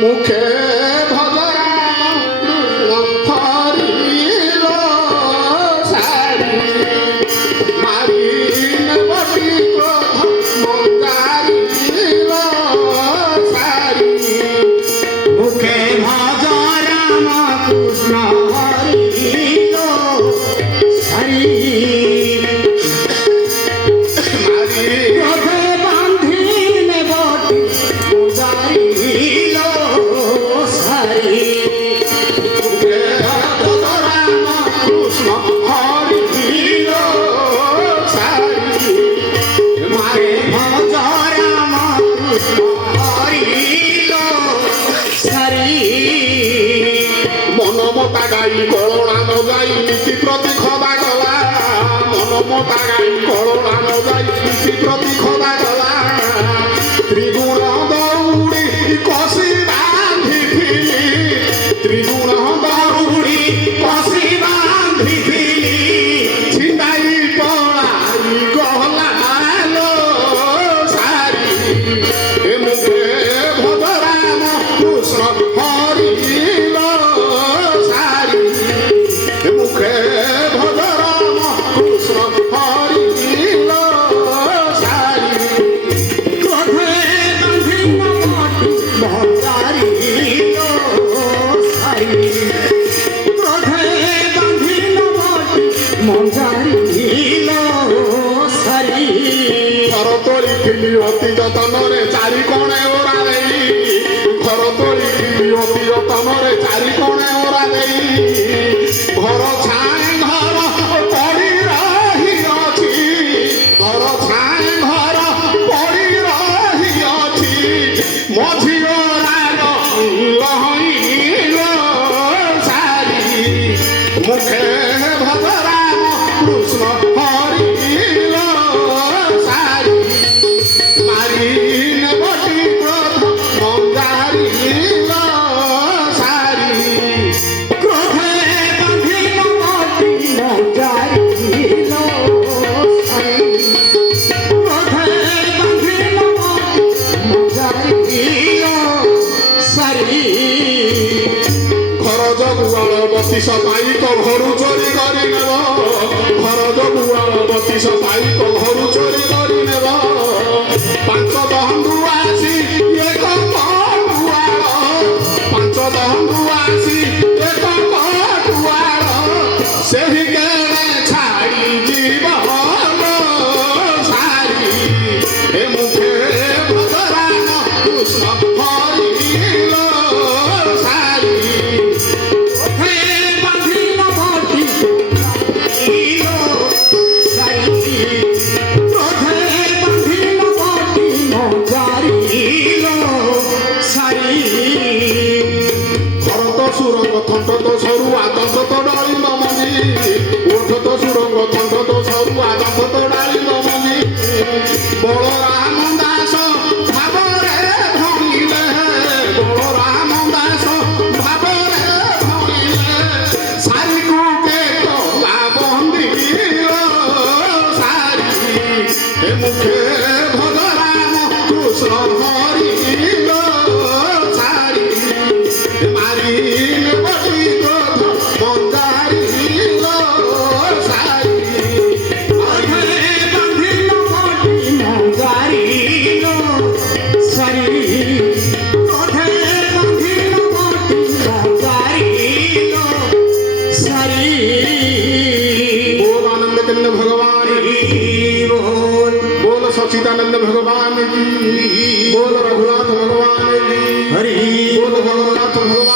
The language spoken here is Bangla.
মুখে ভজরা হরির সারি মারি বটি ক্রোধ মন্দারির সারি মুখে ভজ রাম কৃষ্ণ হরির সারি ক্রোধে বান্ধিলে বটি মন্দারির সারি মুখে ভজরা কৃষ্ণ হরির সারি মারে ভজ রাম কৃষ্ণ হরির সারি মনমতা গাই করোনান গাই নীতি প্রতি খদা গলা মনমতা গাই করোনান গাই নীতি প্রতি খদা গলা ত্রিগুণ দৌড়ি কষি বাঁধিলি ত্রিগুণ দৌড়ি কষি বাঁধিলি ছিন্দাই পড়াই গহলালো সারি এ মুখে ভজরাম কৃষ্ণ হরিল সারি এ মুখে ভজরাম কৃষ্ণ হরিল সারি ক্রোধে বান্ধিল বটি মন্দারিল সারি ক্রোধে বান্ধিল বটি মন্দারিল সারি ঘর তোলিଥିଲି অতি যতନରେ চারি কোণে ওরা দেই ঘর তোলিଥିଲି অতি যতନରେ চারি কোণে ওরা দেই ঘর ছাଏ ঘର ପଡ଼ି ରହିଅଛି ଘର ଛାଏ ଘର ପଡ଼ି ରହିଅଛି ମଝି ଓରାର ଲହଇଲ ସାରି ମୁଖେ ଭଜରାମ କୃଷ୍ଣ ହରିଲ ସାରି ମାରି ନେବଟି କ୍ରୋଧ ମନ୍ଦାରିଲ ସାରି ক্রোধে বান্ধিল বটি মন্দারিল সারি ক্রোধে বান্ধিল বটি মন্দারিল সারি ঘর জଗୁଆଳ ବତିଶ ପାଇକ ଘରୁ ଚୋରି କରି ନେବ ଘର ଜଗୁଆଳ ବତିଶ ପାଇକ ଘରୁ ଚୋରି କରି ନେବ ପାଞ୍ଚ ଦହଣ୍ଡୁ ଆସି ଏକ କଟୁଆଳ ପାଞ୍ଚ ଦହଣ୍ଡୁ ଆସି ଏକ କଟୁଆଳ ସେହି କେଳେ ଛାଡ଼ି ଯିବ ସାରି ଏ ମୁଖେ ଭଜରାମ କୃଷ୍ଣ ହରିଲ ସାରି ক্রোধে বান্ধিল বটি মন্দারিল সারি ক্রোধে বান্ধিল বটি মন্দারিল সারি ঘর তো সুরঙ্গ থণ্ড তো সরু আদন্ত তো ডালিম মঞ্জি ওঠ তো সুরঙ্গ থণ্ড তো সরু আদন্ত তো ডালিম মঞ্জি বলরাম দাস ভাবরে ভঙ্গিলে বলরাম দাস ভাবরে ভঙ্গিলে সারিকু কে তোলা বন্দিল সারি এ মুখে ভজরাম কৃষ্ণ হরিল সারি মারি নেবটি ক্রোধ মন্দারিল সারি ক্রোধে বান্ধিল বটি মন্দারিল সারি ক্রোধে বান্ধিল বটি মন্দারিল সারি बोल आनंद कंद भगवान की बोल बोल सच्चिदानंद भगवान की बोल रघुनाथ भगवान की हरि बोल भगवनाथ भगवान